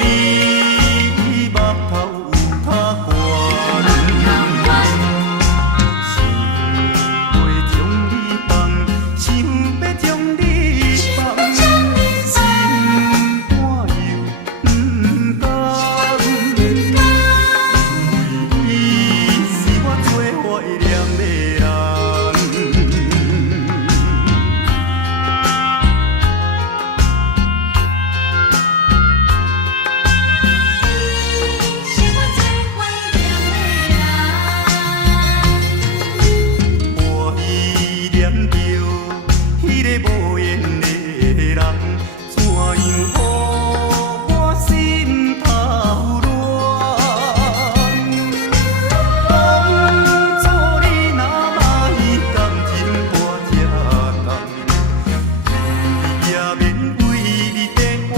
你目头有较悬，想袂将你放，想要将你放，心肝又不甘，因为你是我最怀念的人。我依念着迄个无缘的人，怎样予我心头乱？当初你若莫甘情破这工，也免为你在怨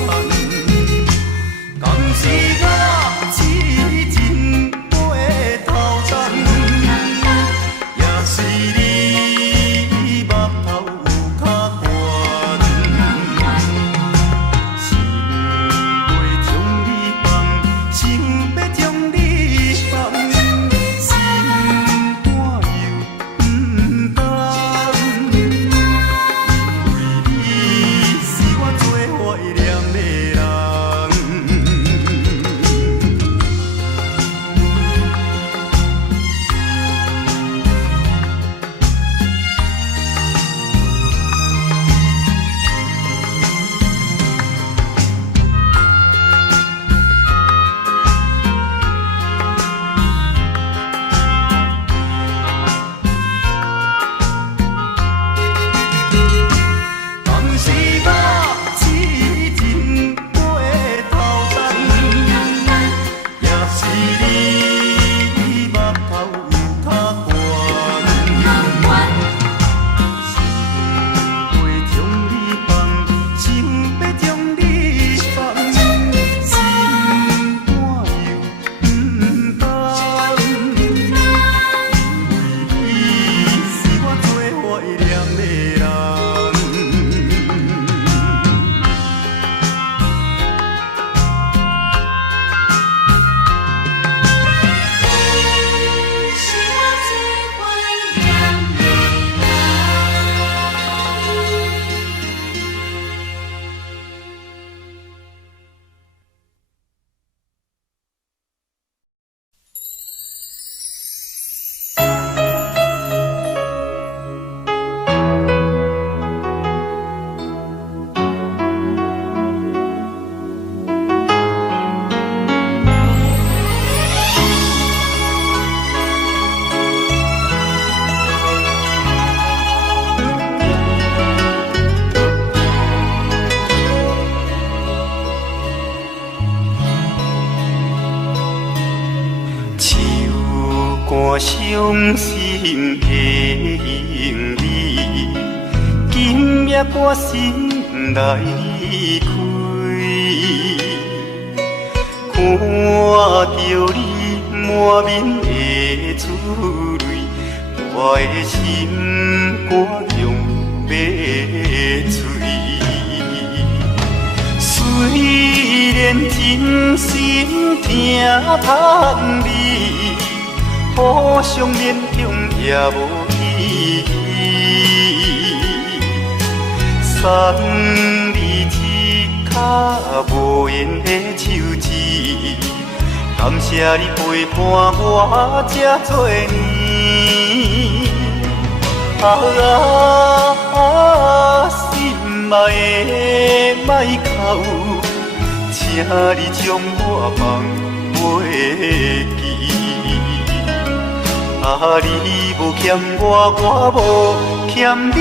叹。当时我痴情过头重，也是你目头有较悬，想袂将你放，想要将你放，心肝又不甘，因为你是我最怀念的人。当时我痴情过头重，也是你目头有较悬，想袂将你放，想要将你放，心肝又不甘，因为你是我最怀念的人。我伤心的行李，今夜我心来开，看着你满面的珠泪，我的心肝中要碎。虽然真心疼盼你，互相勉强也无意义，送你一脚无缘的手指，感谢你陪伴我这多年。心爱的莫哭，请你将我放袂记。你无欠我，我无欠你。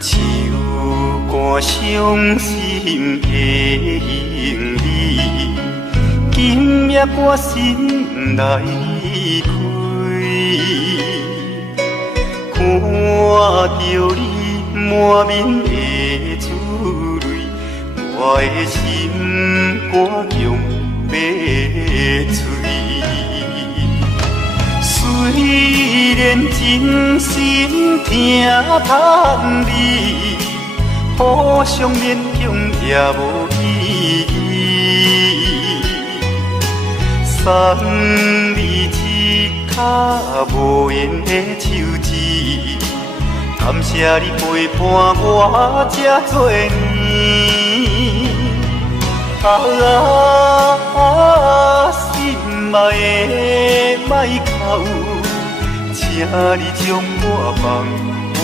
手汗伤心的行李，今夜我心来开，看着你满面的珠泪，我的心肝强要碎。虽然真心疼叹你，互相勉强也无意义。送你一脚无缘的手指，感谢你陪伴我这多年。心爱的莫哭，请你将我放袂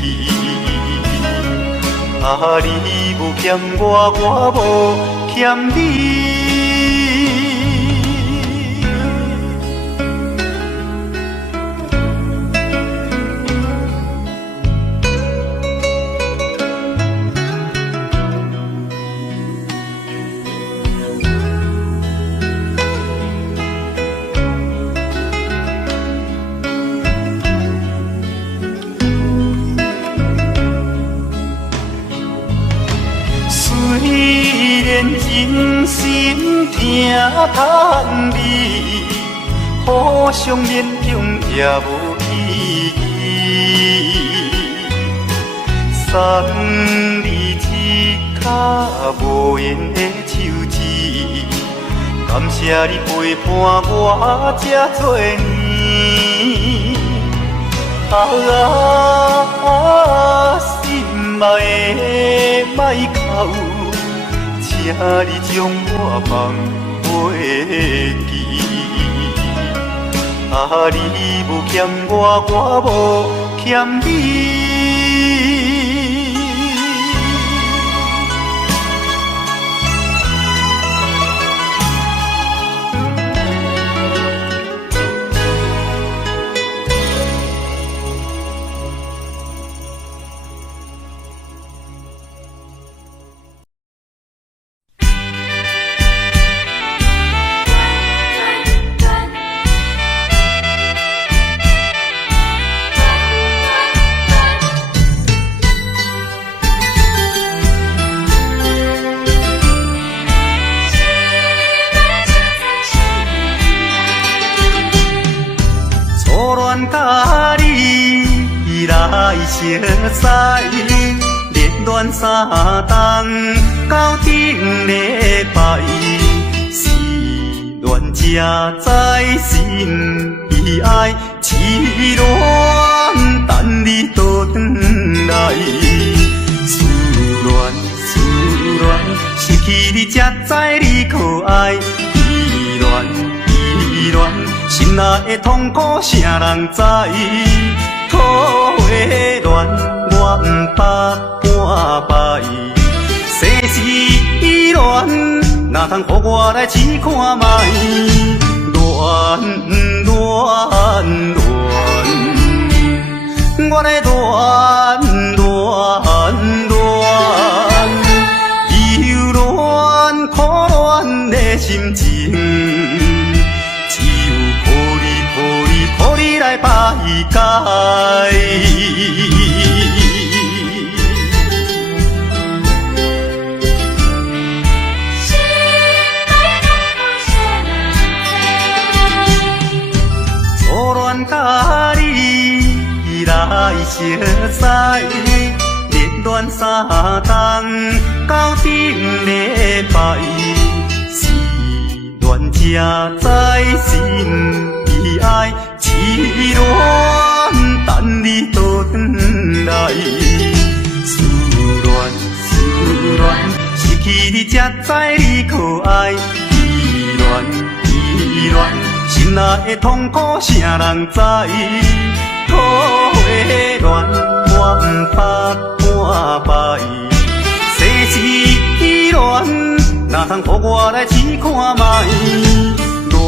记。你无欠我，我无欠你。真心疼叹你，互相勉强也无意义。送你一脚无缘的手指，感谢你陪伴我这多年。心爱的莫哭，请你将我放袂记。你无欠我，我无欠你。甲你来相识，恋恋三冬到顶礼拜，是恋才知心意爱，痴恋等你倒转来，思恋失去你才知你可爱，依恋。心内的痛苦，啥人知？土的恋，我不捌半摆。世事恋，哪通予我来试看卖？恋，我来恋，忧恋苦恋的心情。予你来排解。初恋甲你来相识，恋恋三冬到顶礼拜，是恋才知心意爱。痴恋等你倒转来，思恋失去你才知你可爱，依恋心内的痛苦啥人知？土的恋我不捌半摆，世事恋哪通予我来试看卖？恋，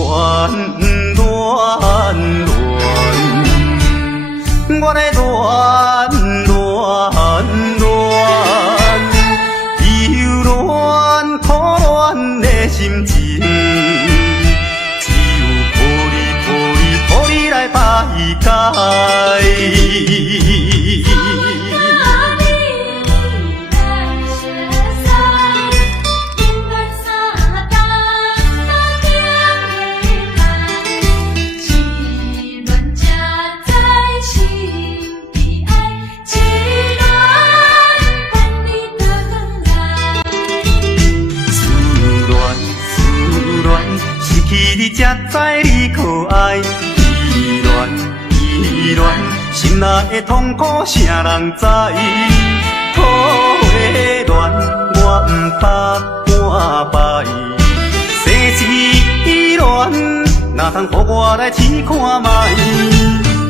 我来恋，忧恋苦恋的心情，只有予你来排解。才知你可爱，依恋依恋，心内的痛苦啥人知？土的恋，我毋捌半摆。世事恋，哪通予我来试看卖？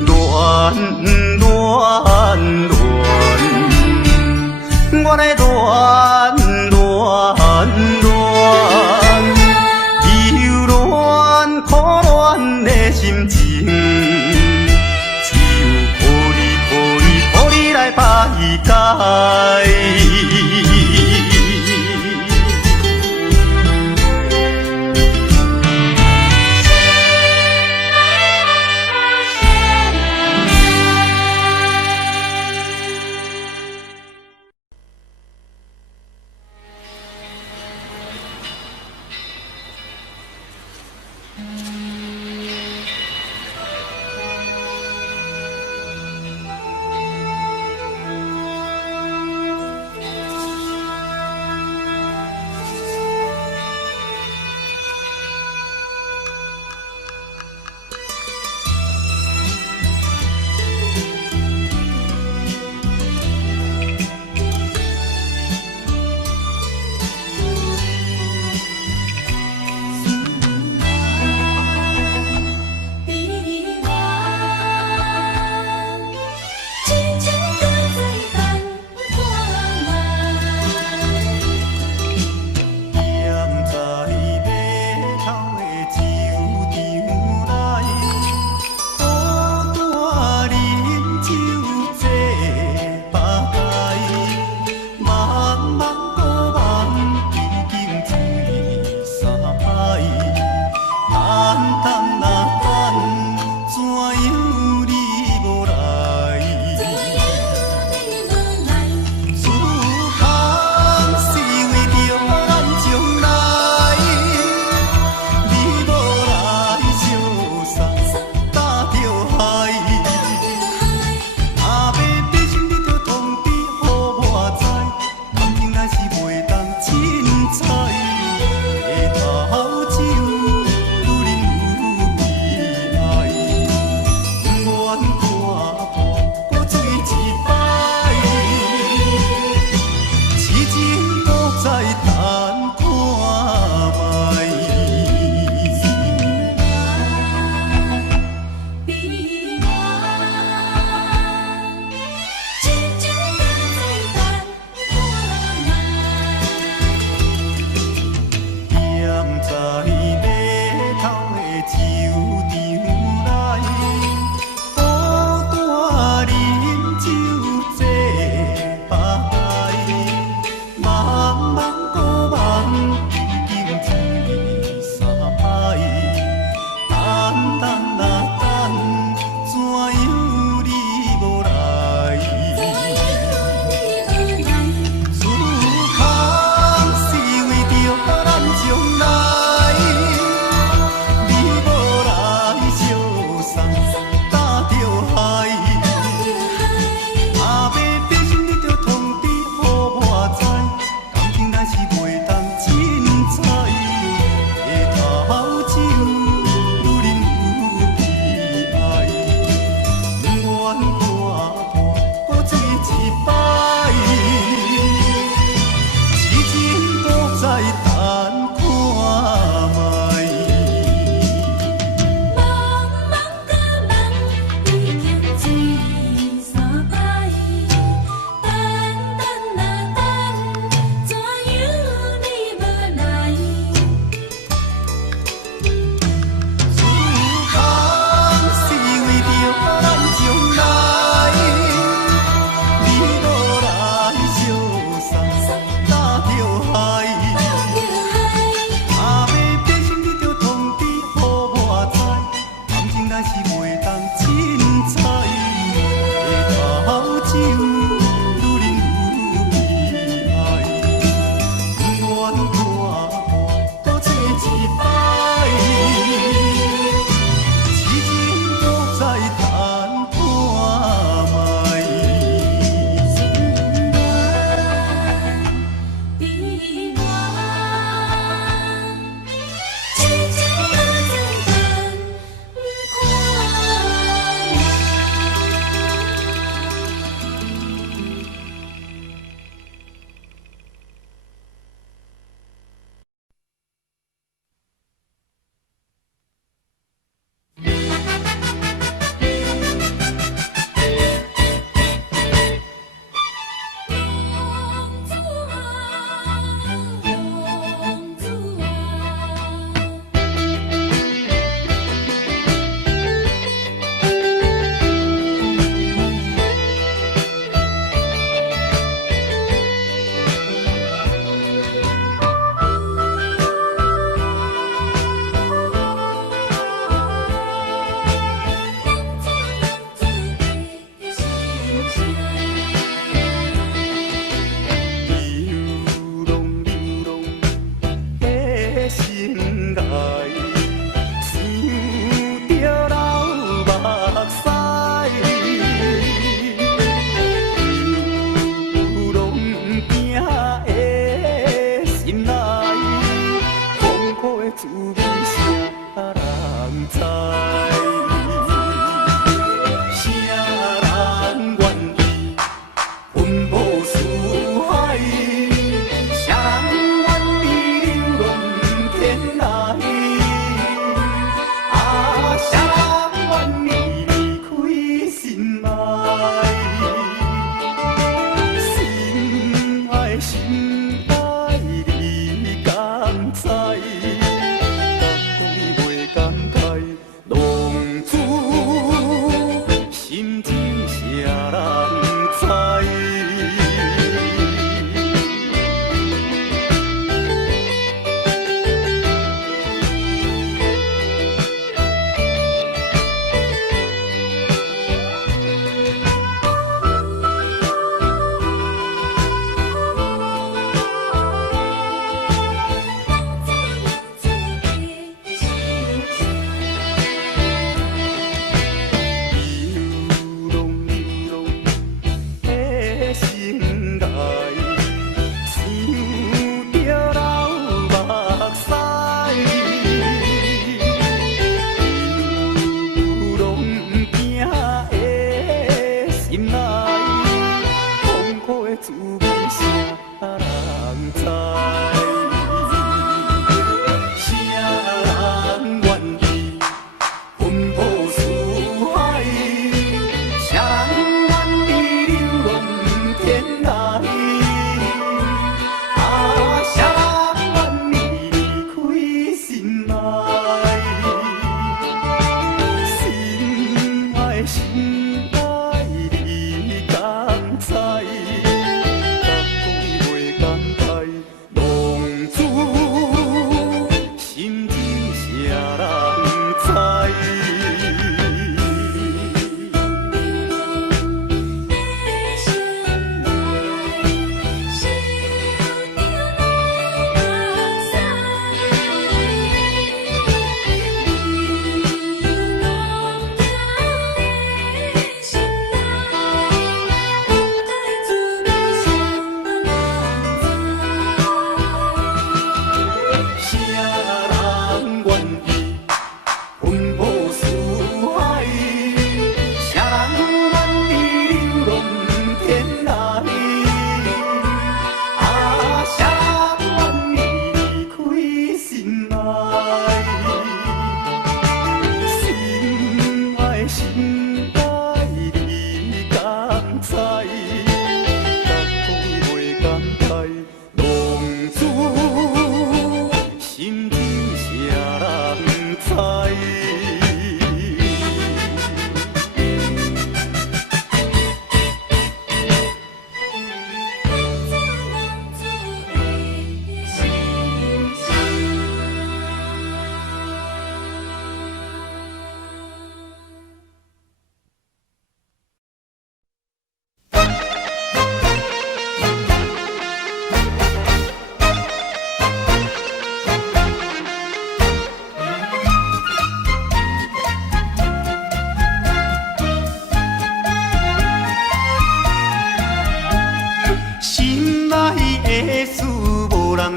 恋恋恋，我来恋恋恋。忧恋苦恋的心情，只有抱你来排解。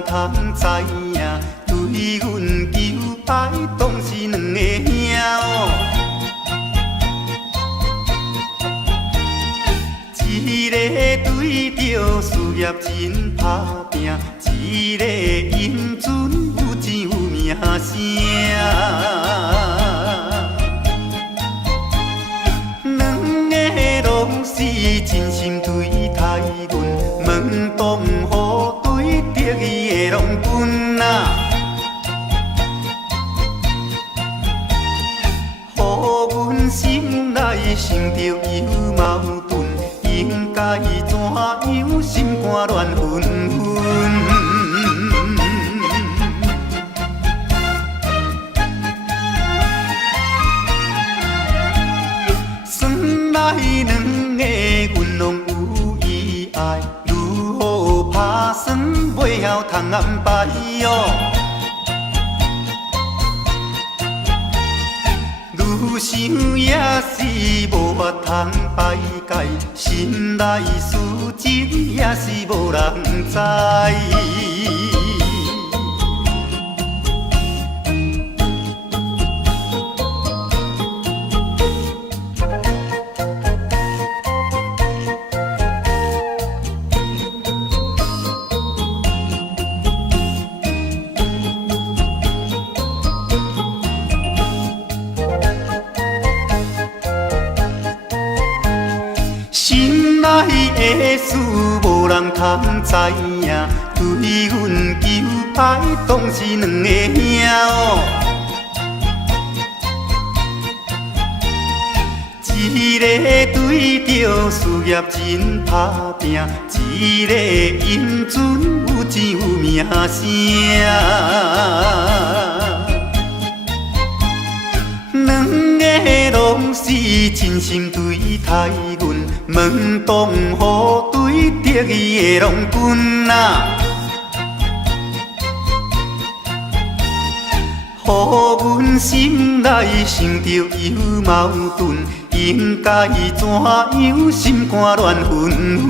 通知影，对阮求爱当是两个兄哦。一个对着事业真打拼，一个因准有钱有名声。两个拢是真心对待阮，门当户对得意的拢分啊。予阮心内想着有矛盾，应该怎样心肝乱纷纷？算来两个阮拢有意爱，如何打算袂晓通安排哟？愈想也是无法通排解，心内事情也是无人知。心内的事无人通知影，对阮求爱当是两个兄哦。一个对着事业真打拼，一个因准有钱有名声。两个拢是真心对待阮，门当户对得意的拢分啊。予阮心内想着有矛盾，应该怎样心肝乱纷纷？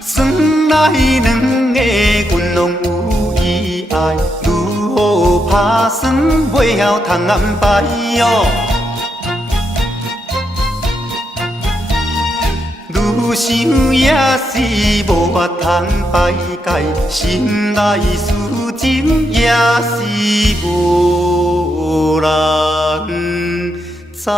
算来两个阮拢有意爱，如何打算袂晓通安排哟？愈想也是无法通排解，心内事情也是无人知。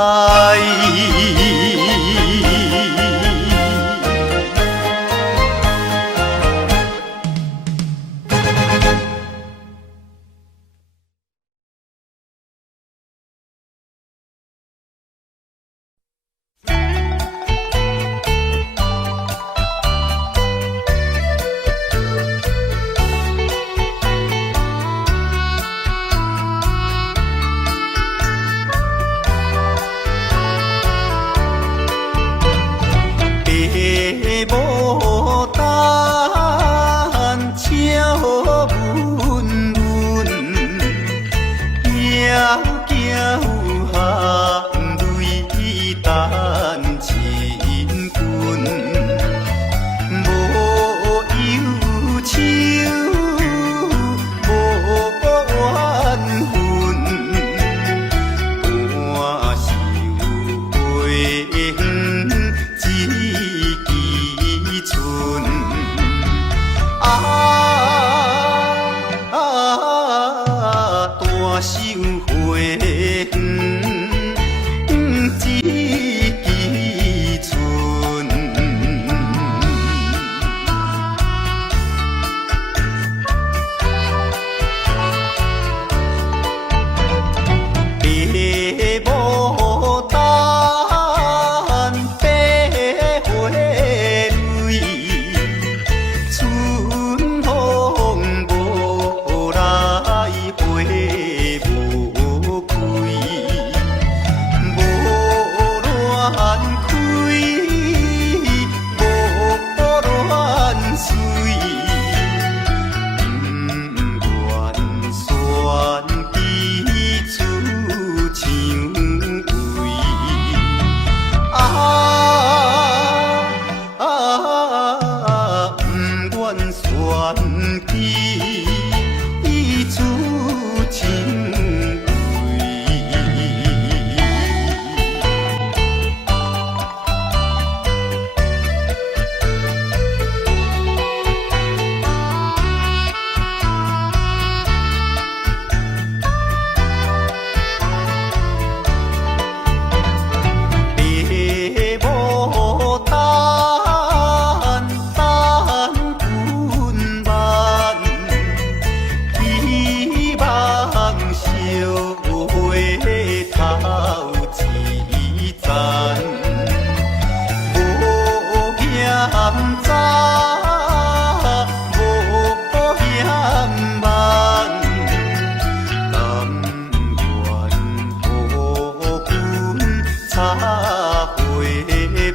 茶花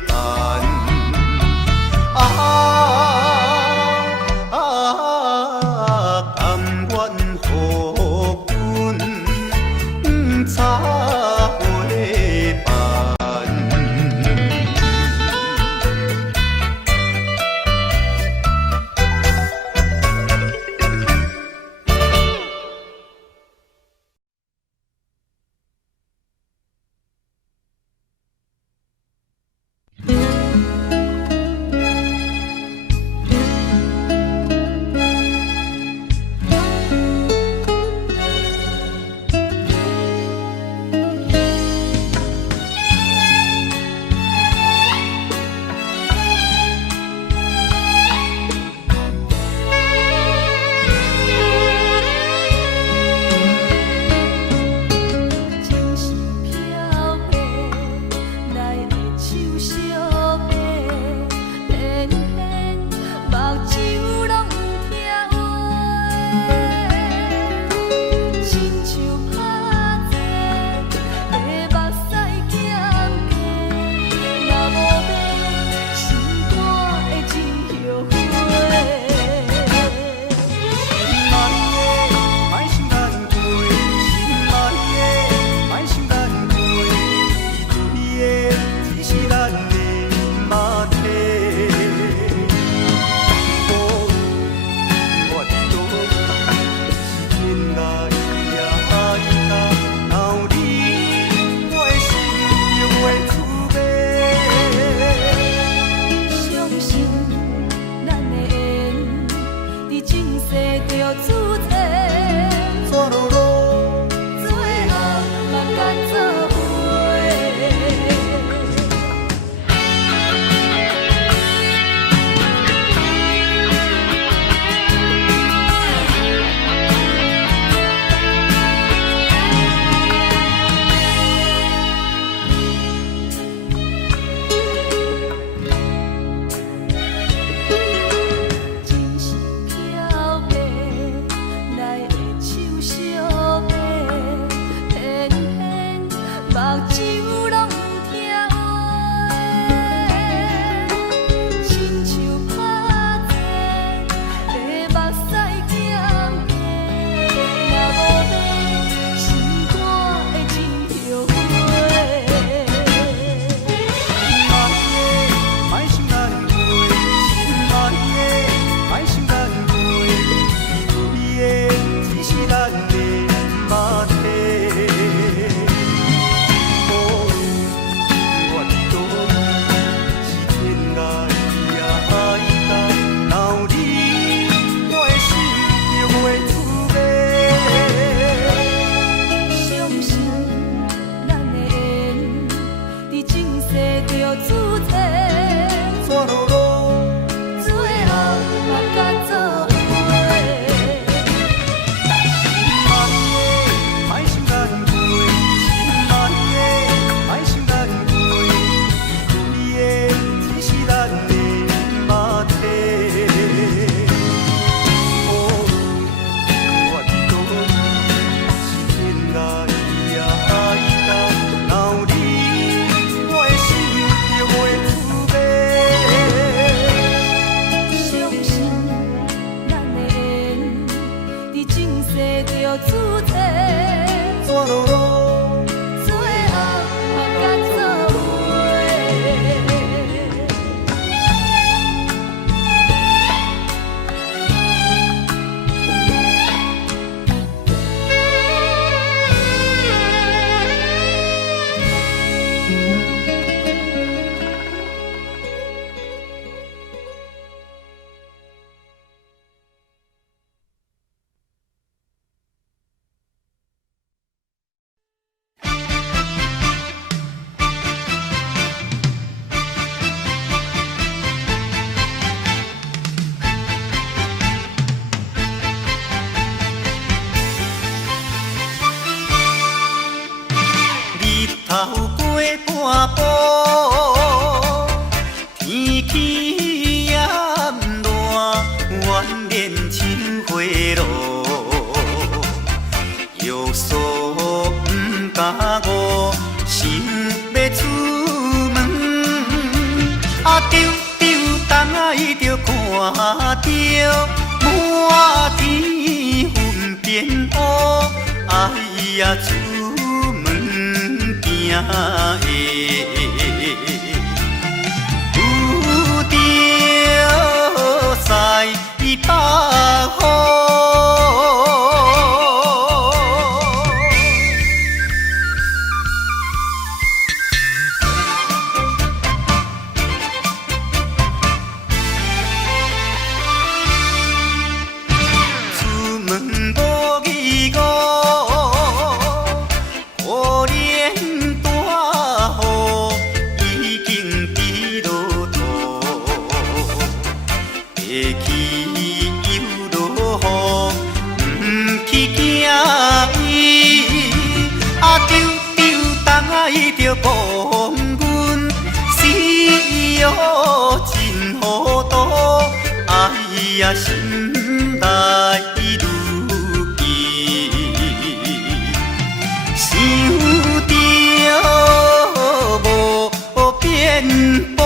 瓣。甘愿予阮茶花瓣。头过半步，天气炎热，怨念秋花落，约束不敢误，想要出丢丢东海着看着满天云变乌，哎呀，出门行的有着西北风。着讲阮死哦真糊涂，哎呀心内如记，想着无变步。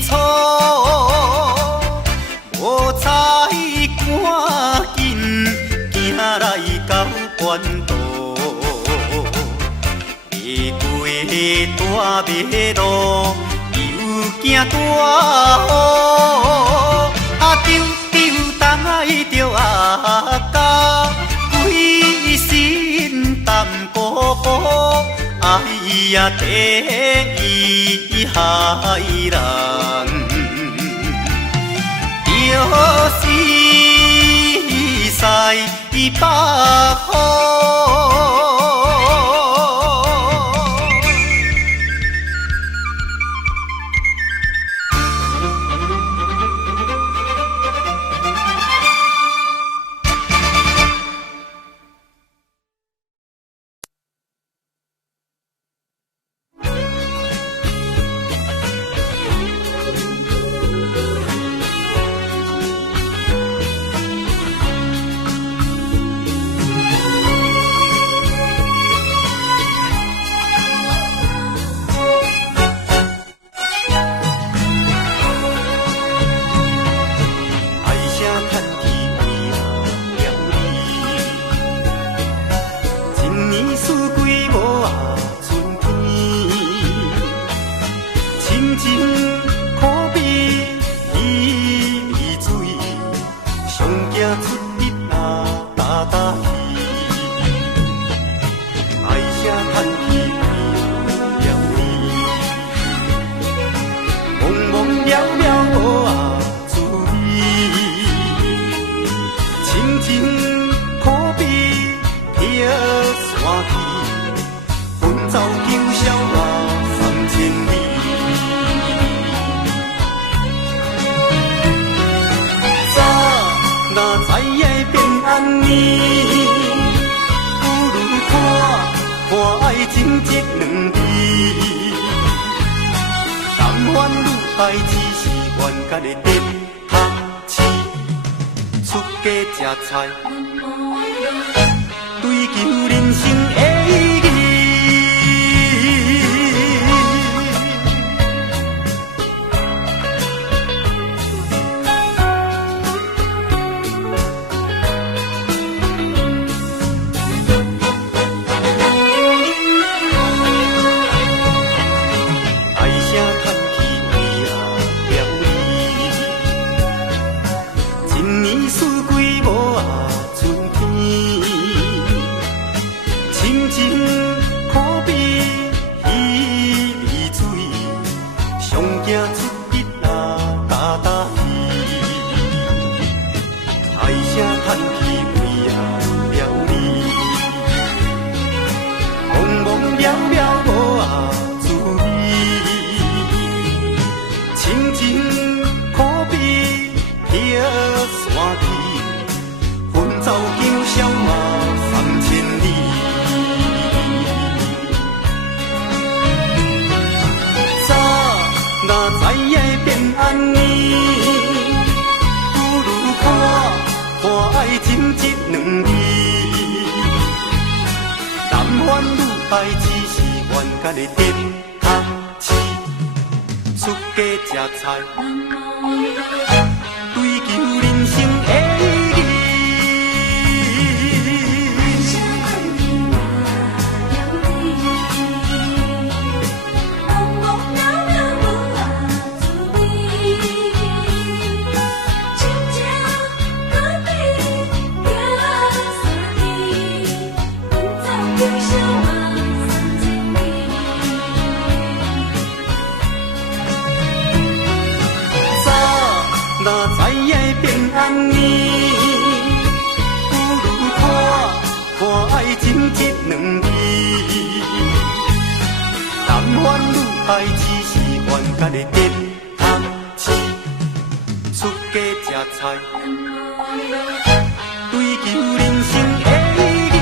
错，无采赶紧行来到关渡，会过大马路，又惊大雨，丢丢东海着家，规身淡薄薄。哎呀，第一海人，就是西北风。代志是冤家的电读书，出家吃菜，追求人生的意义。四季无啊春天，代志是冤家的顶头市，出家吃菜，追求人生的意义。暗暝，不如看爱情这两字。但愿女孩只是冤家的顶头市，出家吃菜，追求人生的意义。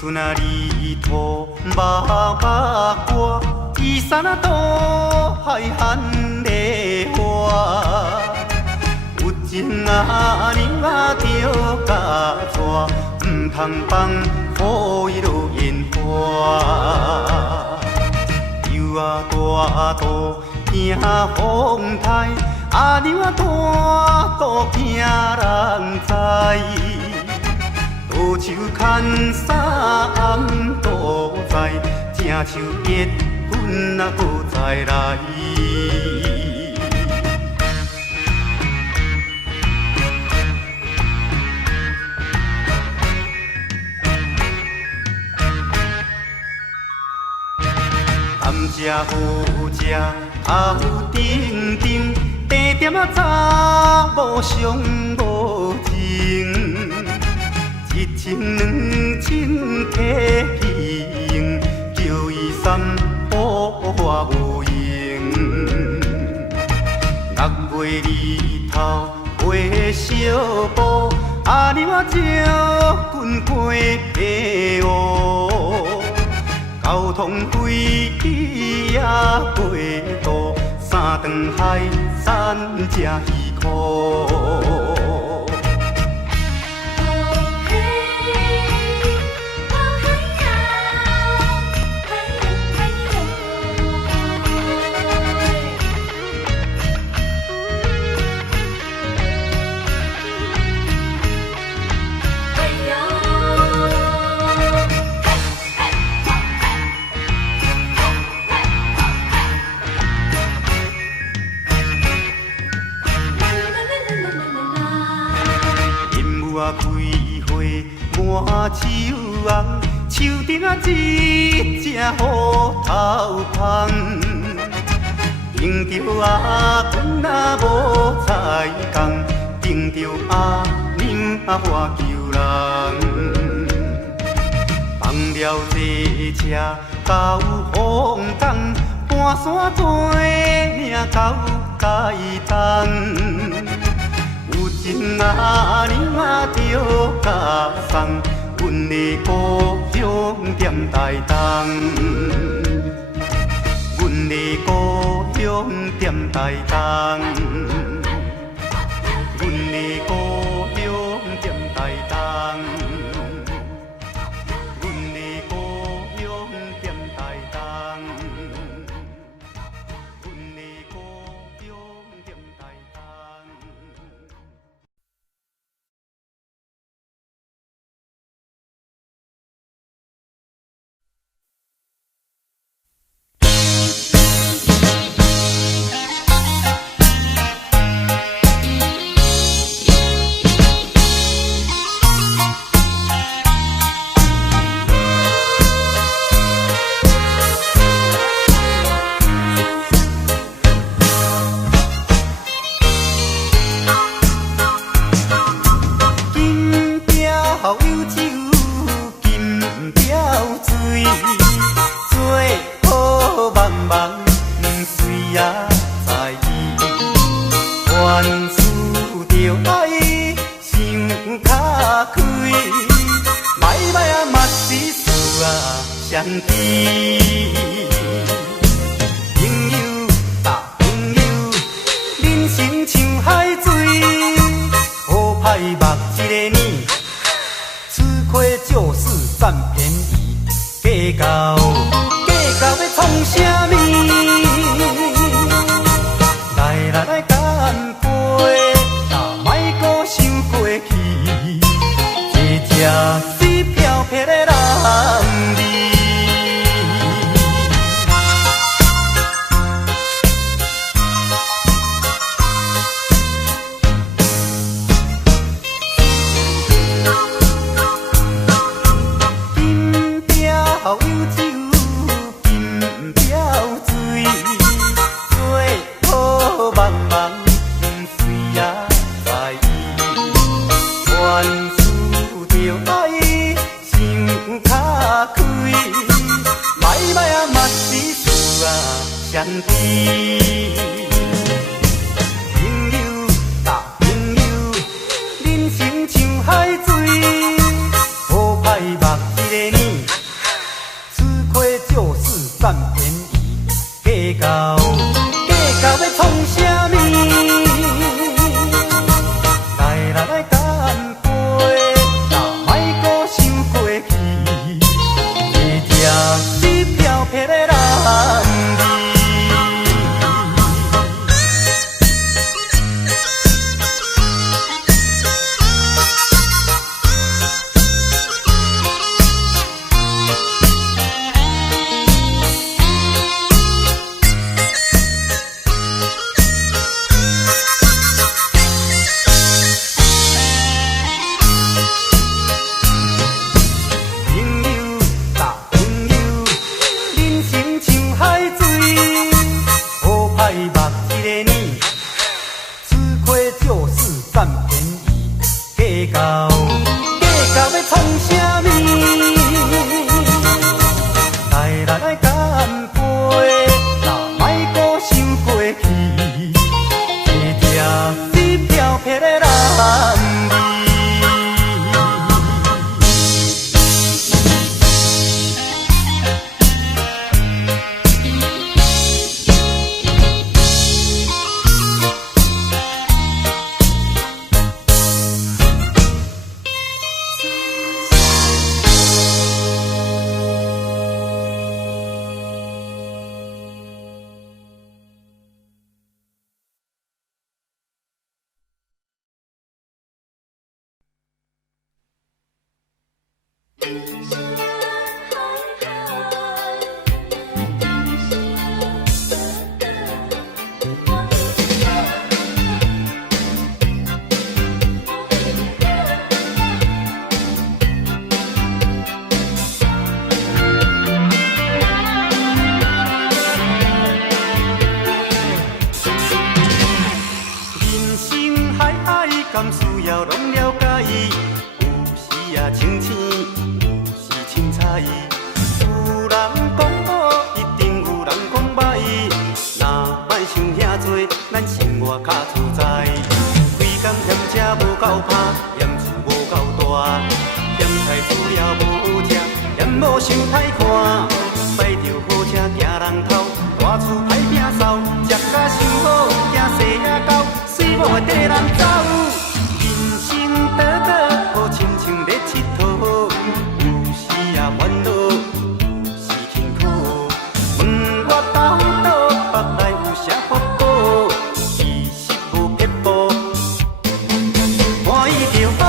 孙啊，离土默默歌，伊山啊多海罕的花。有情啊，娘啊着甲带，唔通放予伊落烟花。游啊大渡惊风台，啊娘啊大渡惊人知。多手牵衫多在，正像结婚啊，搁再来。甘蔗好食，头顶顶，茶点啊查某上无情。一情两情客气用，叫伊三宝我有用。6月日头陪小步，阿娘啊招军过平湖。交通费也过度，3顿海产才2箍。开花满树红，树顶啊一只虎头蜂。盯着阿公啊无菜工，盯着阿娘啊我求人。放了这车到风东，半山做命到街东。有情啊娘啊着甲送，阮的故乡踮台东。阮的故乡踮台东。阮的故乡踮台东。阮的故乡踮台东。阮的故乡踮台东。谁也在意，原思着爱想较开，歹歹啊嘛是事啊相知。朋友啊朋友，人生像海水，好歹目一个年，吃亏就是占便宜，计较要创啥物？来干杯，莫搁想过去，一只水飘撇的人儿。金雕有酒，金雕水，做好茫茫谁也在意，原思着爱想较开，歹歹啊嘛是事啊相知。朋友啊朋友，人生像海水，好歹目一个年，吃亏就是占便宜，计较要创啥物？来干杯，莫搁想过去，一只水飘撇的人儿。甘需要拢了解，有时啊清醒，有时凊彩。有人讲好，一定有人讲歹。若莫想遐多，咱生活较自在。规工嫌车无够拍，嫌厝无够大，嫌菜煮了无好食，嫌某伤歹看。摆着好车行人头，大厝歹摒扫，食甲伤好，惊细仔狗，水某会跟人走。倒倒好亲像咧佚佗，有时啊烦恼，有时辛苦。问我到倒北来有啥法宝？其实无撇步，满意就好。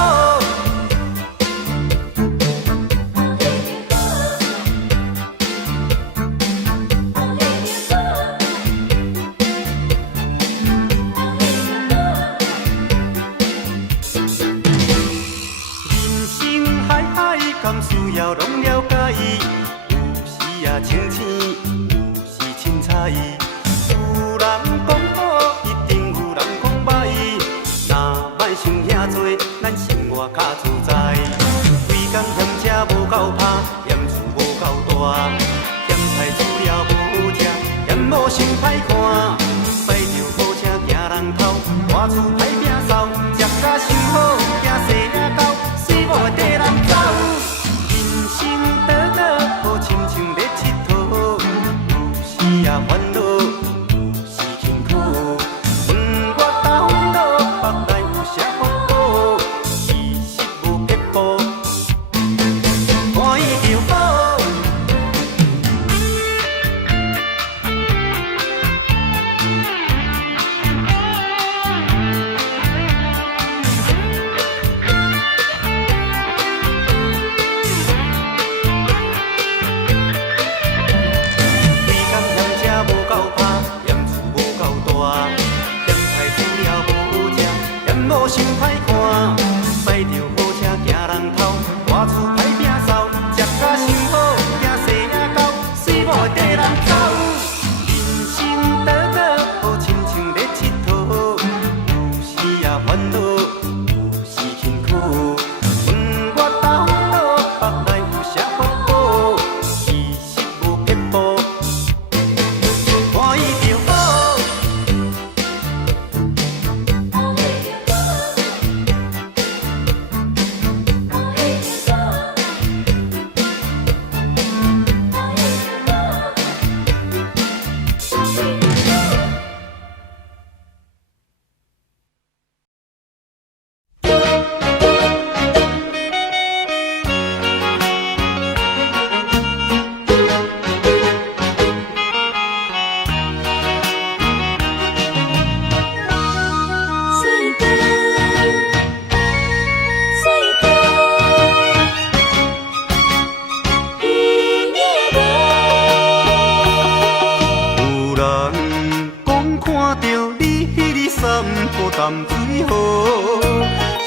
步淡水河，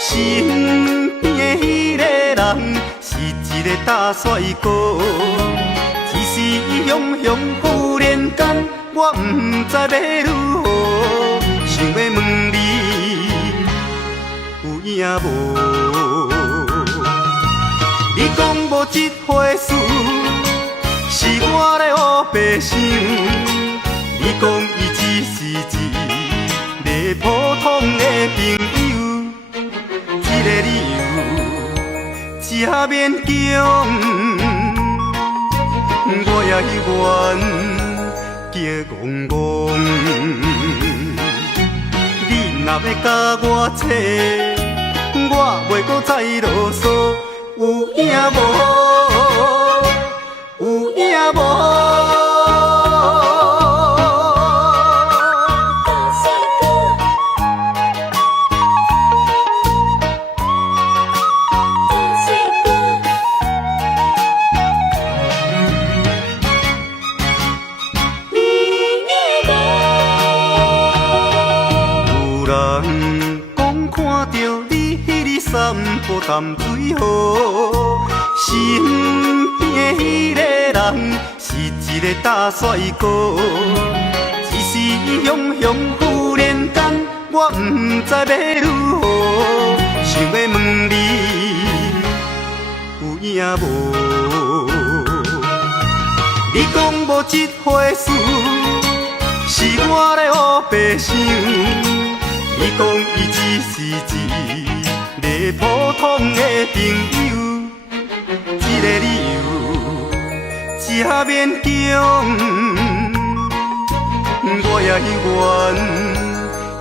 身边的迄个人是一个大帅哥。只是伊雄雄忽然间，我不知要如何，想要问你有影无？你讲无这回事，是我咧胡白想。你讲伊只是一个普通的朋友，这个理由真勉强，我也愿叫戆戆。你若要甲我扯，我袂搁再啰嗦。有影无？有影无？散步淡水河，身边的迄个人是一个大帅哥。只是伊雄雄忽然间，我不知要如何，想要问你有影无？你讲无这回事，是我咧胡白想。你讲伊只是一个普通的朋友，这个理由真勉强，我也愿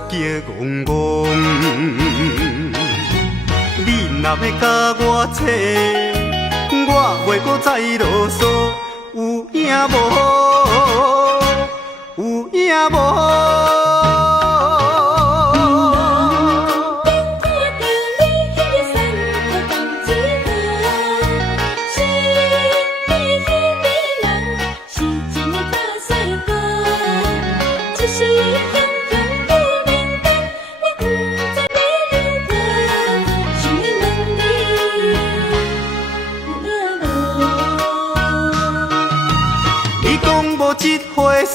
叫戆戆。你若要甲我扯，我袂搁再啰嗦。有影无？有影无？这回事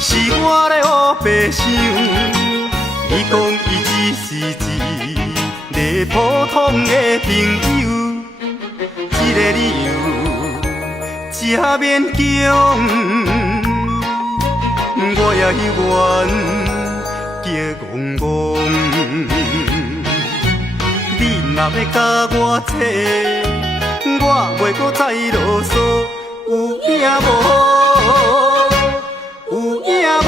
是我咧胡白想。你讲伊只是一个普通的朋友，这个理由真勉强，我也愿叫戆戆。你若要甲我扯，我袂搁再啰嗦。有影无？有影无？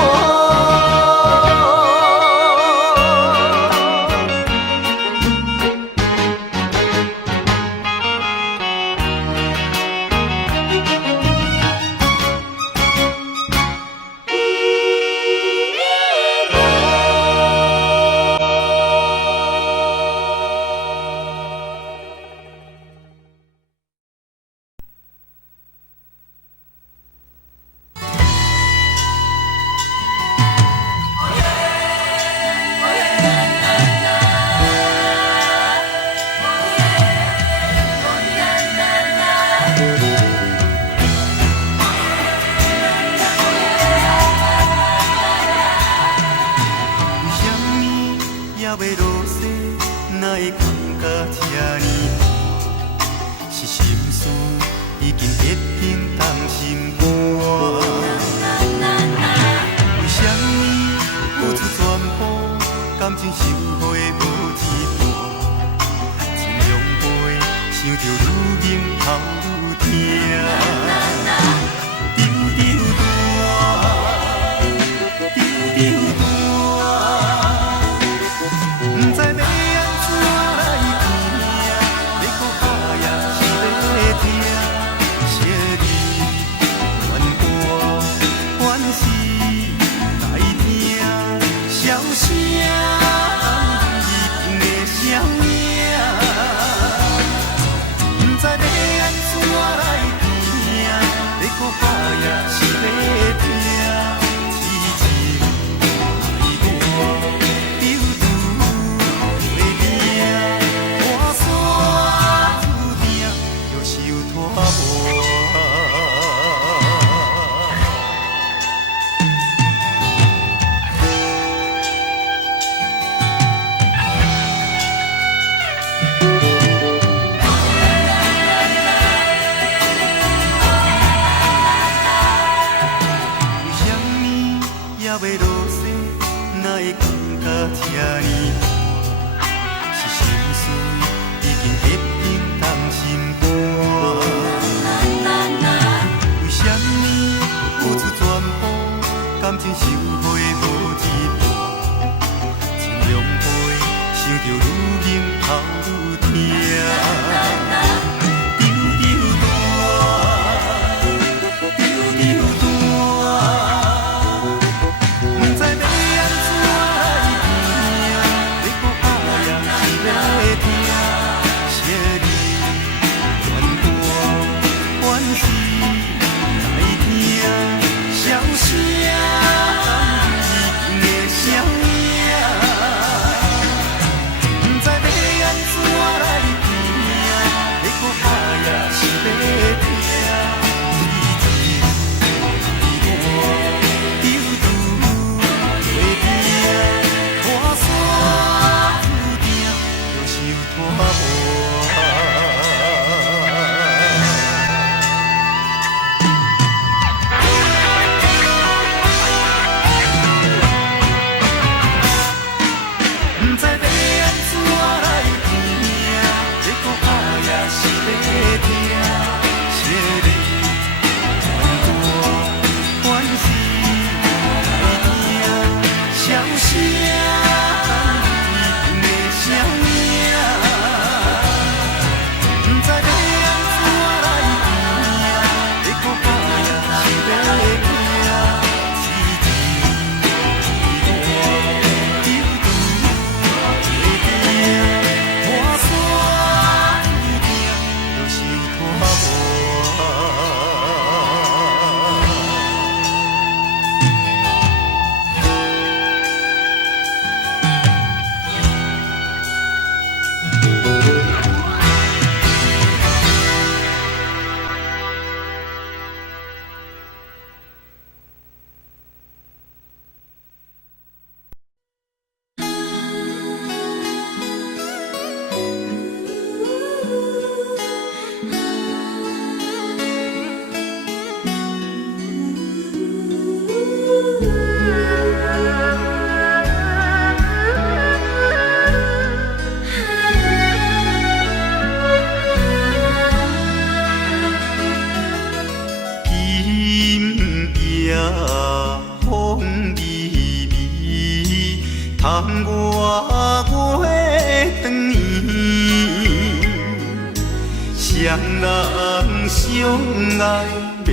小声。也未落雪，哪会感觉这呢寒？是心事已经结冰冻心肝。为什么付出全部，感情收回无一半？一两杯，想着愈饮头愈痛。双人相爱买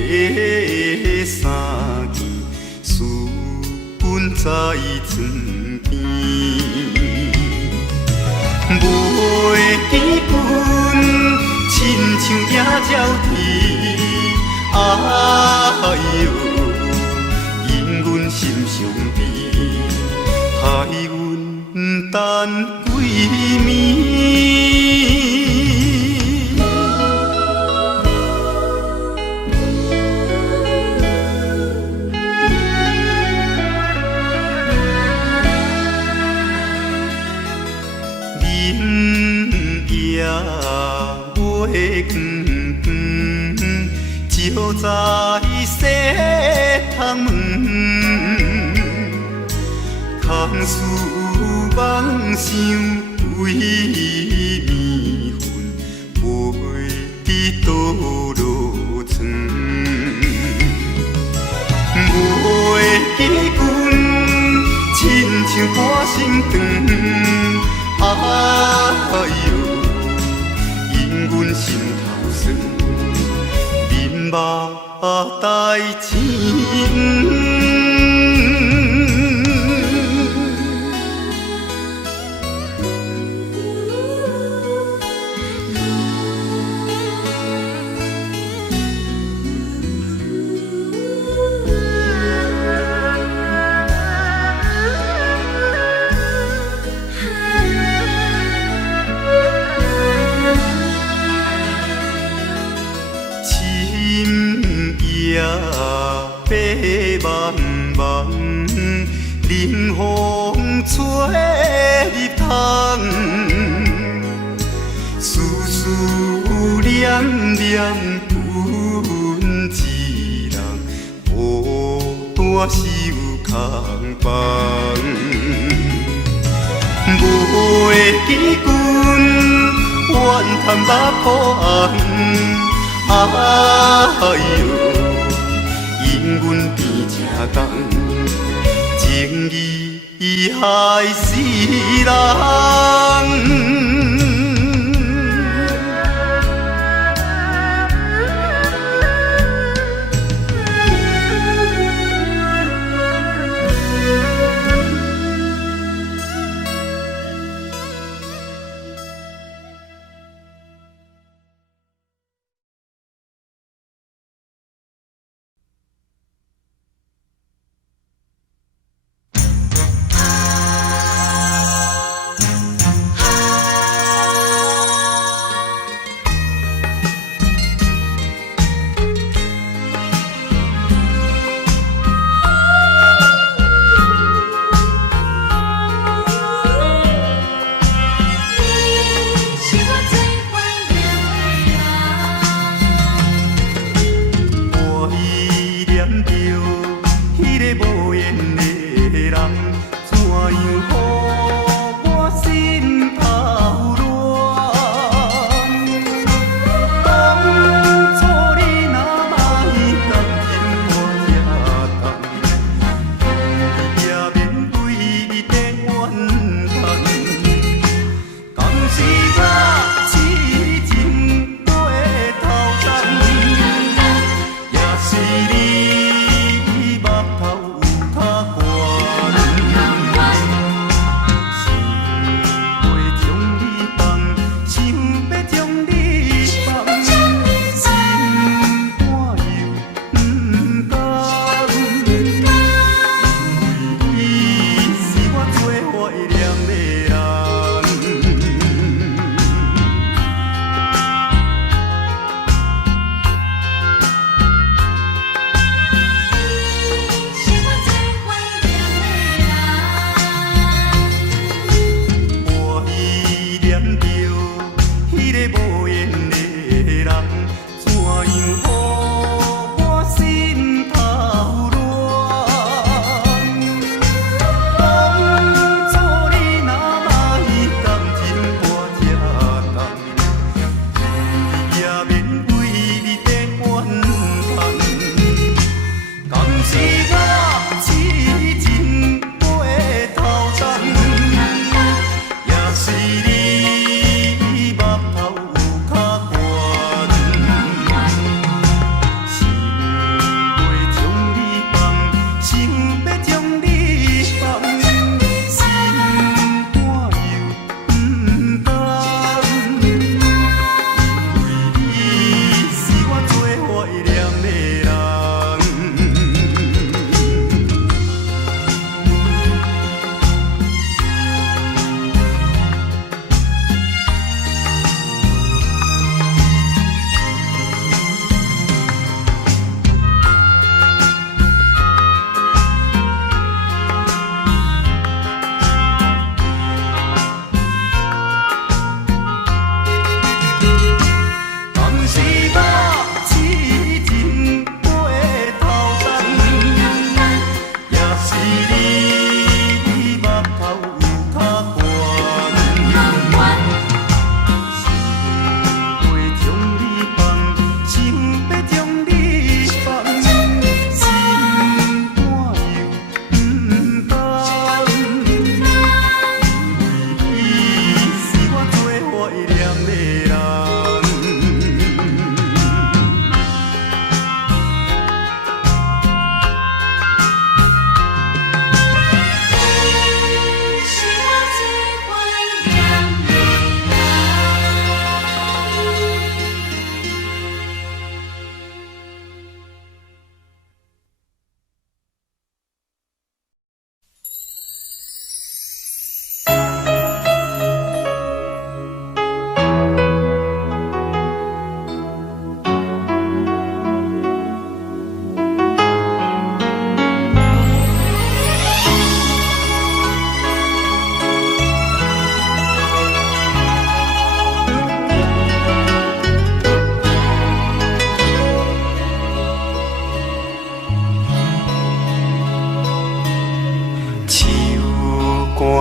三件，私奔在床边，袂记阮亲像野鸟啼，哎哟，因阮心伤悲，害阮等几暝。照在西窗门，空思梦想为暝昏，袂倒落床。袂记阮亲像半心肠，哎哟，因阮心头酸。目代情。夜白茫，冷风吹入窗，思思念念阮一人，孤单守空通放。袂记君，怨叹目苦红。哎呦，因阮变正重，情义害死人。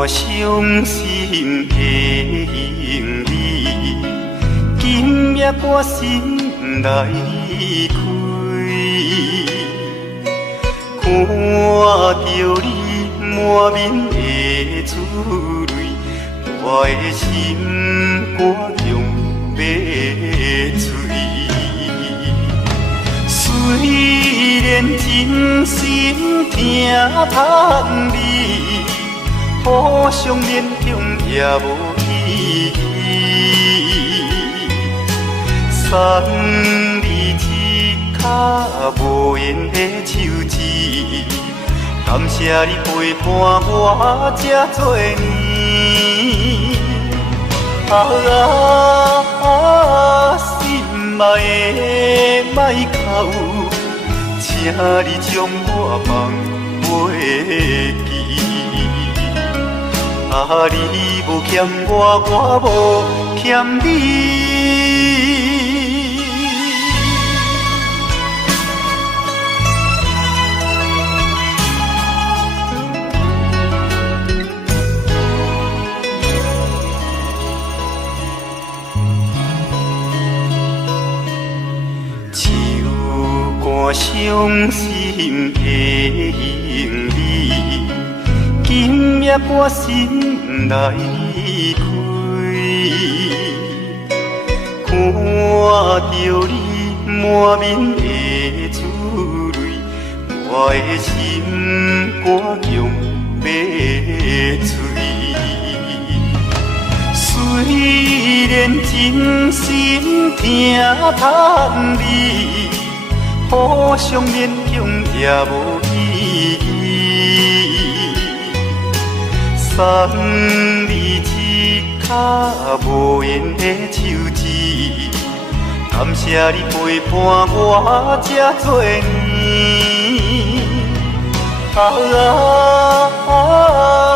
我伤心的行李，今夜我心来开，看着你满面的珠泪，我的心肝强要碎。虽然真心疼盼你，互相勉强也无意义。送你一卡无言的手指，感谢你陪伴我这多年。心爱的莫哭，请你将我放袂记。你无欠我，我无欠你。伤心的行李，今夜我心来开，看着你满面的珠泪，我的心肝强要碎。虽然真心疼盼你，互相勉强也无意义。送你一卡无言的手指，感谢你陪伴我这多年。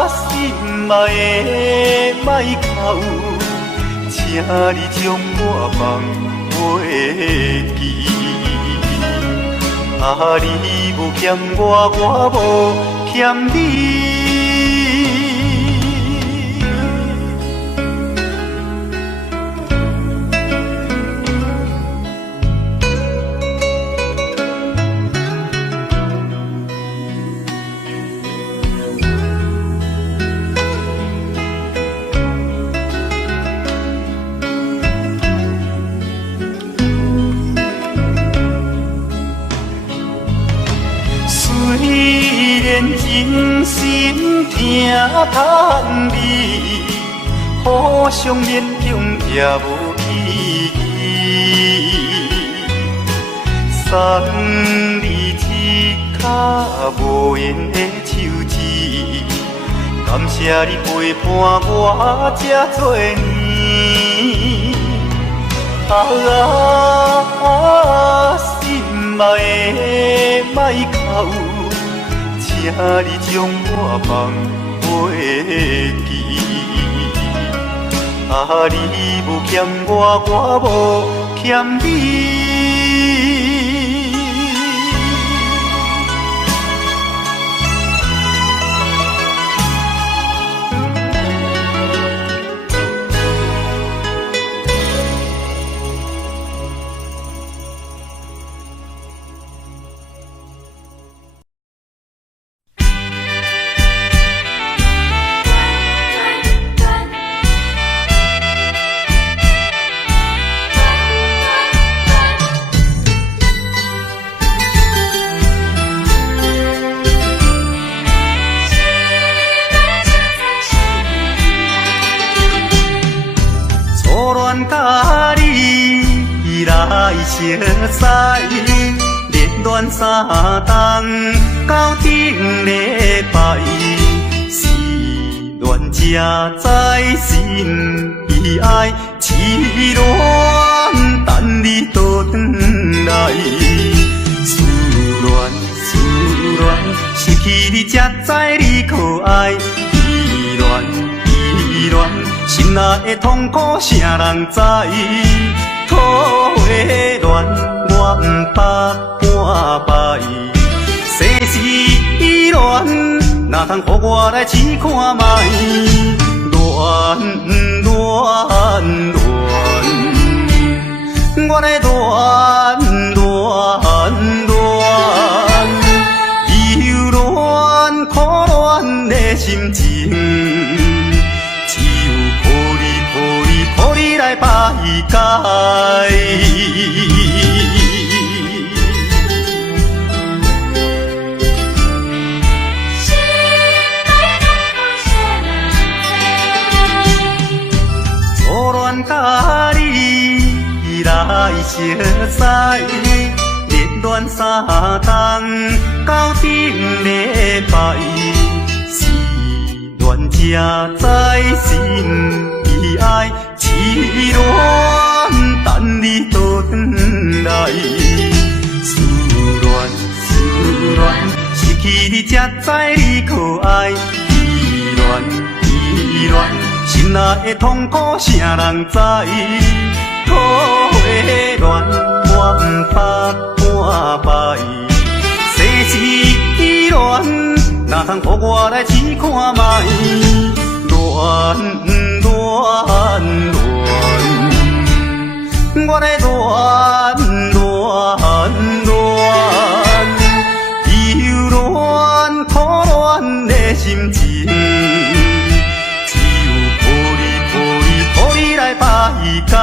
心爱的莫哭，请你将我放袂记。你无欠我，我无欠你。虽然真心疼盼你，互相勉强也无意义。送你一卡无言的手指，感谢你陪伴我这多年。心爱的莫哭，请你将我放袂记。你无欠我，我无欠你。甲你来相识，热恋3冬到顶礼拜，是恋才知心意爱，痴恋等你倒转来，思恋失去你才知你可爱，依恋。心内的痛苦，啥人知？土的恋，我不捌半摆。世事恋，若哪通予我来试看卖？恋恋恋，我来恋恋恋，忧恋苦恋的心情，只有靠你靠你靠你来排解。甲你来相识，热恋3冬到顶礼拜，是恋才知心悲哀，痴恋等你倒转来，思恋失去你才知你可爱，依恋。心内的痛苦，啥人知？苦的恋，我不怕半摆。世事依恋，哪通予我来试看卖？恋恋恋，我来恋恋恋，忧恋苦恋的心情。来排解。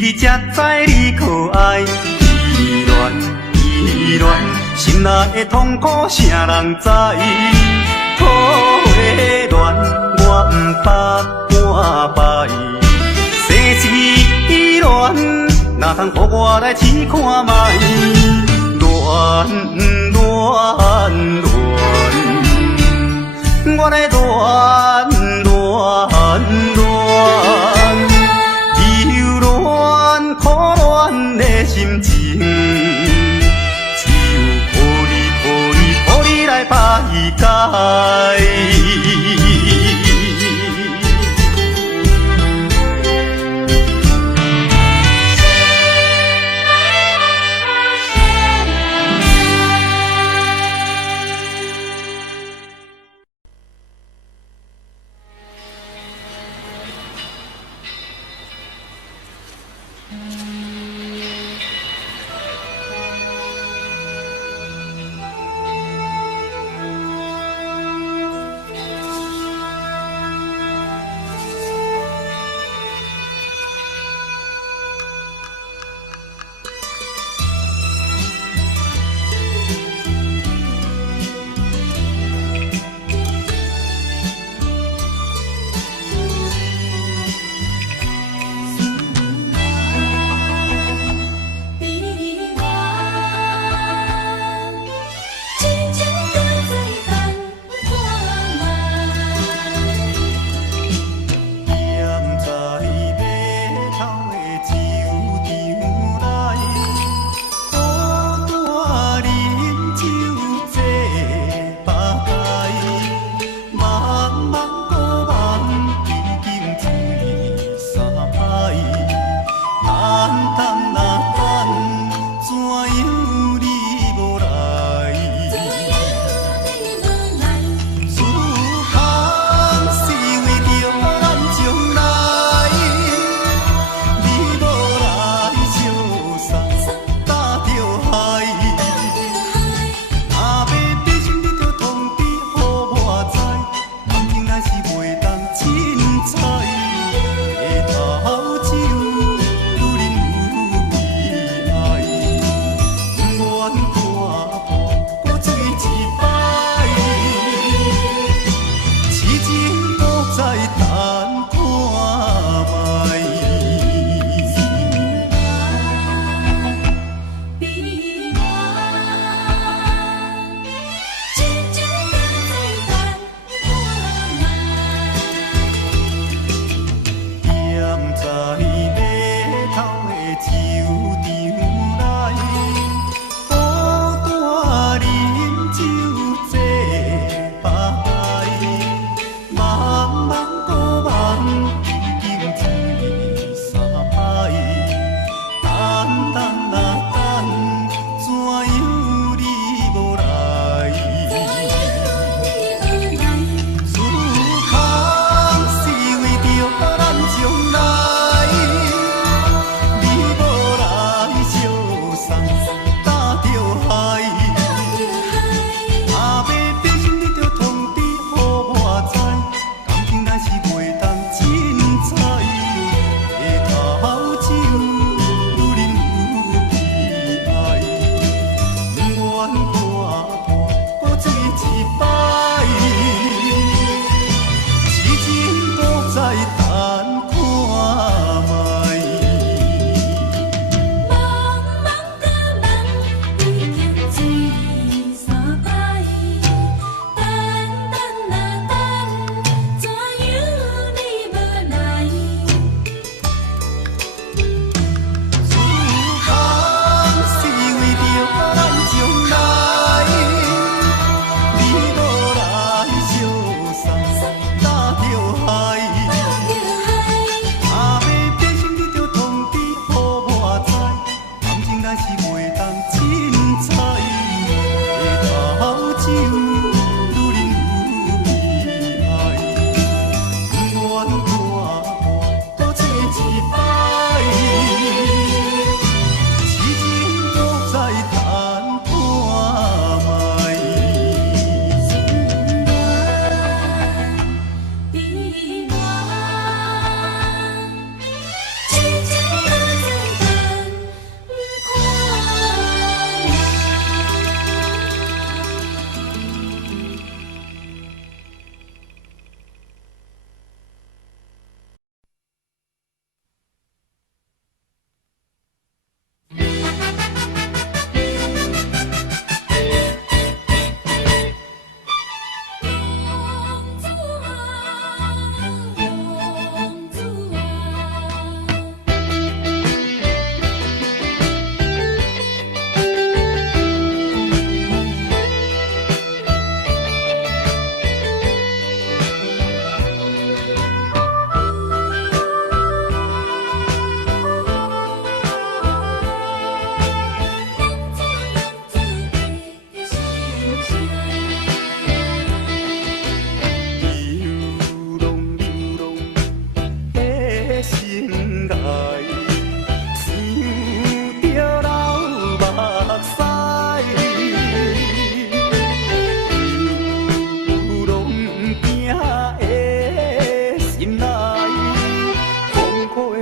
你才知你可爱，依恋，心内的痛苦，啥人知？苦的恋，我不怕半摆。世事依恋，哪通予我来试看卖？恋恋恋，我来恋恋恋。苦恋的心情，只有靠你来排解。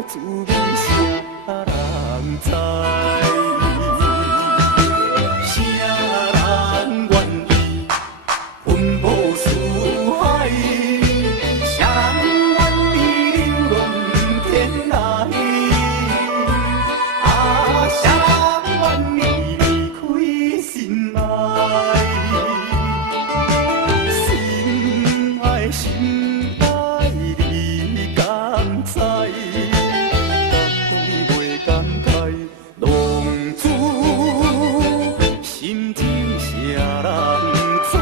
滋味啥人知？啥人愿意奔波四海？啥人愿意流浪天涯？啊，啥人愿意离开心爱？心爱心爱，你敢知？讲袂感慨，浪子心情啥人知？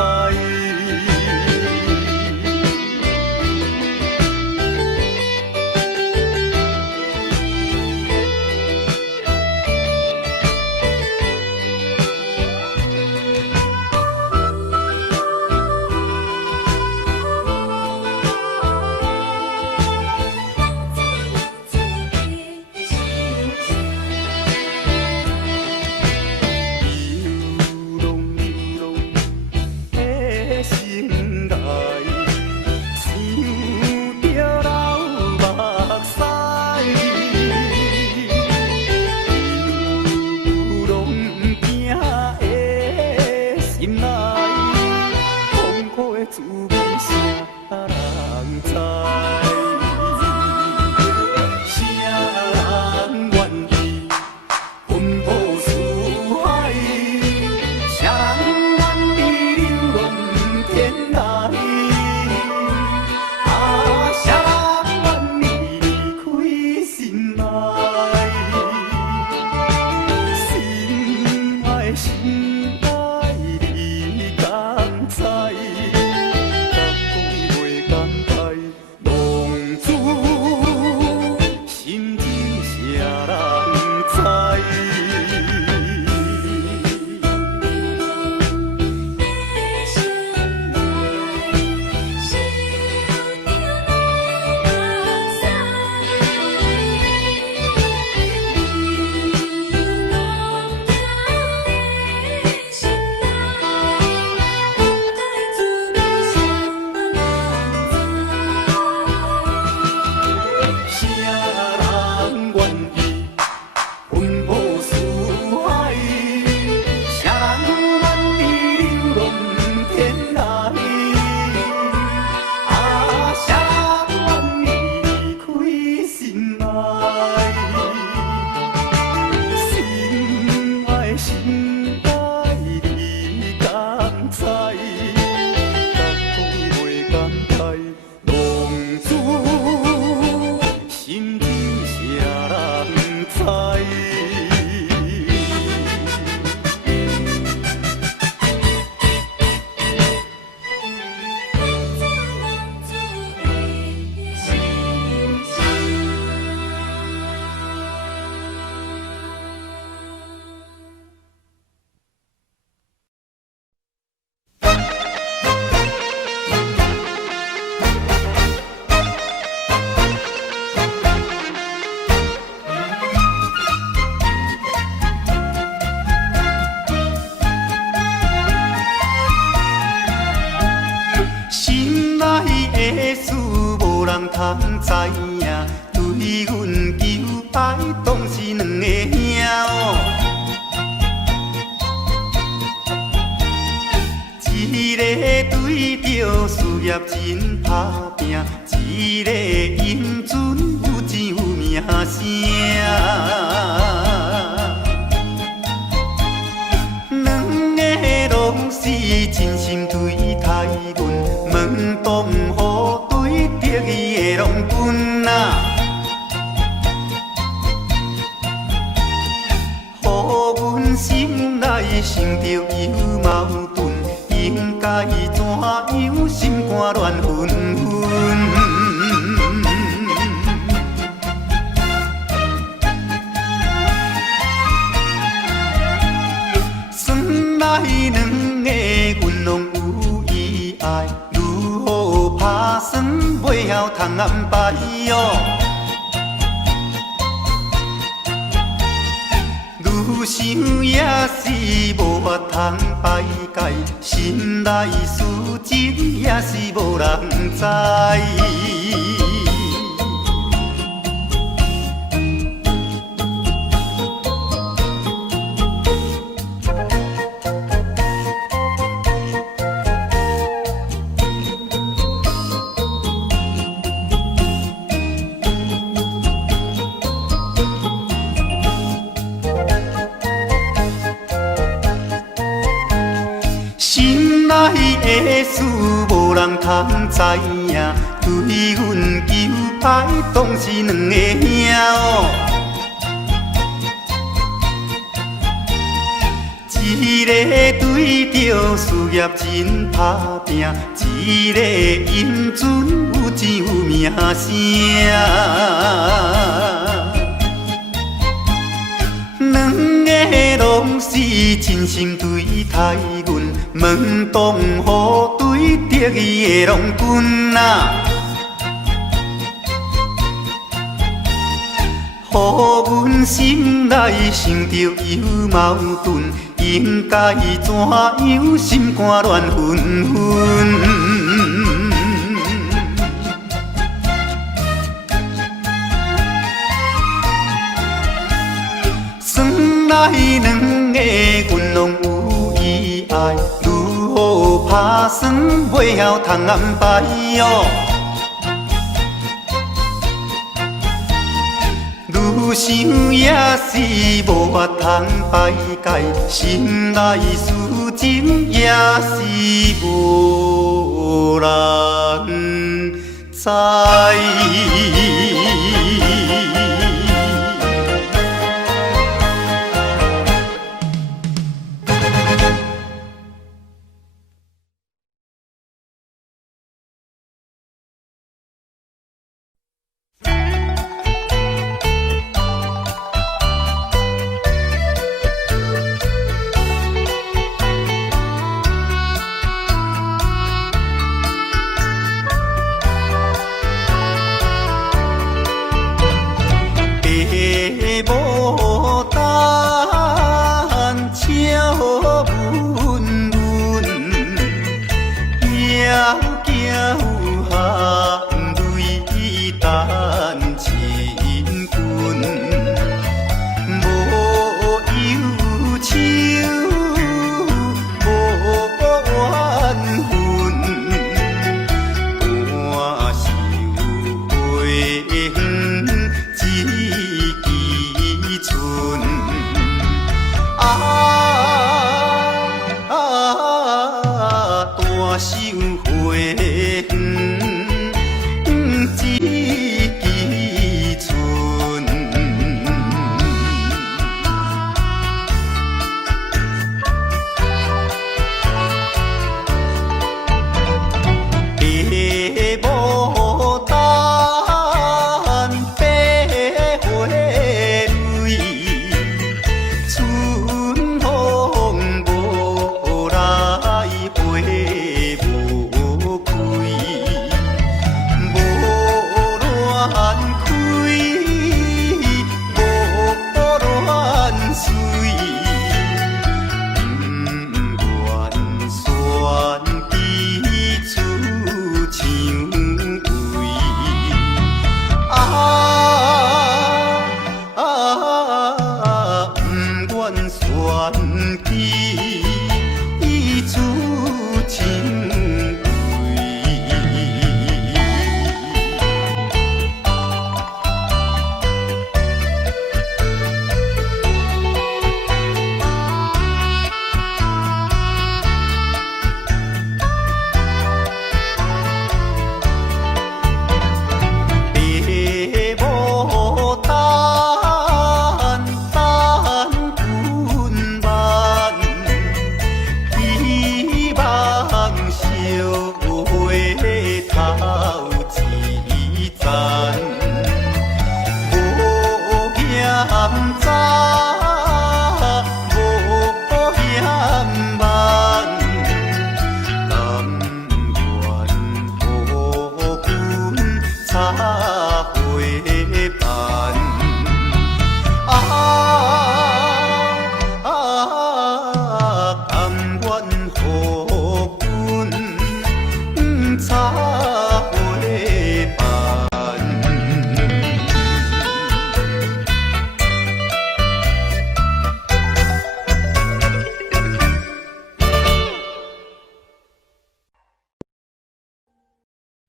滋味啥人知？啥人愿意奔波四海？啥人愿意流浪天涯？啊，啥人愿意离开心爱？心爱心爱，你敢知？通知影，对阮求爱，当是两个兄哦。一个对着事业真打拼，一个英俊有钱有名声。两个拢是真心对待阮，门当户对，得意的拢分啊。予阮心内想着有矛盾，应该怎样心肝乱纷纷？算来两个阮拢有意爱，如何打算袂晓通安排哟？愈想也是无法通排解，心内事情也是无人知。事无人通知影，对阮求爱当是两个兄哦。一个对着事业真打拼，一个英俊有钱有名声。两个拢是真心对待阮，门当户对得意的郎君啊。予阮心内想着有矛盾，应该怎样心肝乱纷纷？算来两个阮拢有意爱，如何打算袂晓通安排哦？愈想也是无法通排解，心内事情也是无人知。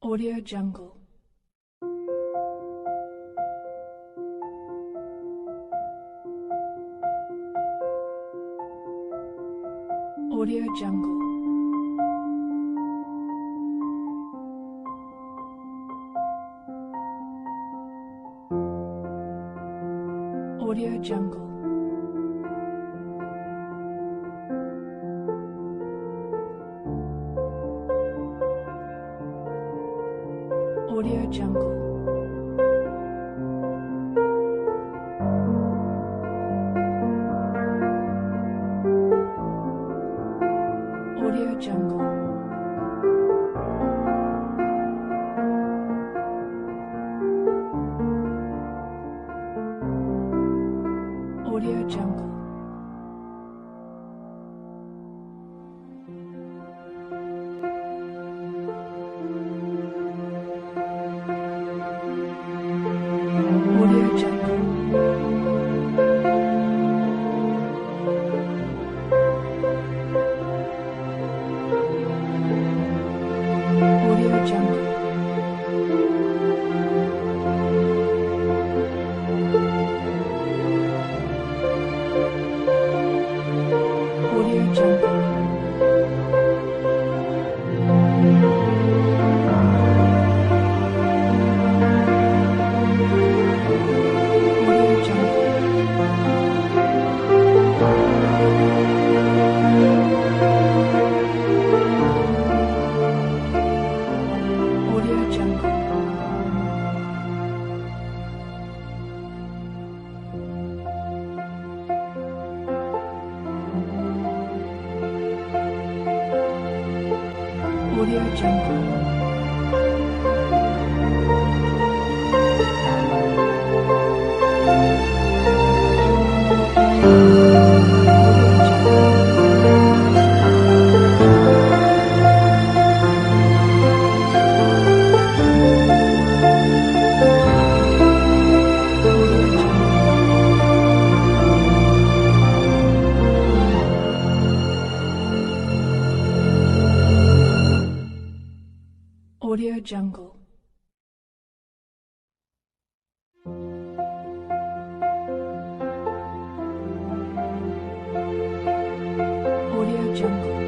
Audio Jungle. Audio Jungle. Audio Jungle. Audio Jungle. Audio Jungle. Audio Jungle. Audio Jungle. Audio Jungle. Audio Jungle. Audio Jungle. Audio Jungle. Audio Jungle. Audio Jungle. Audio Jungle.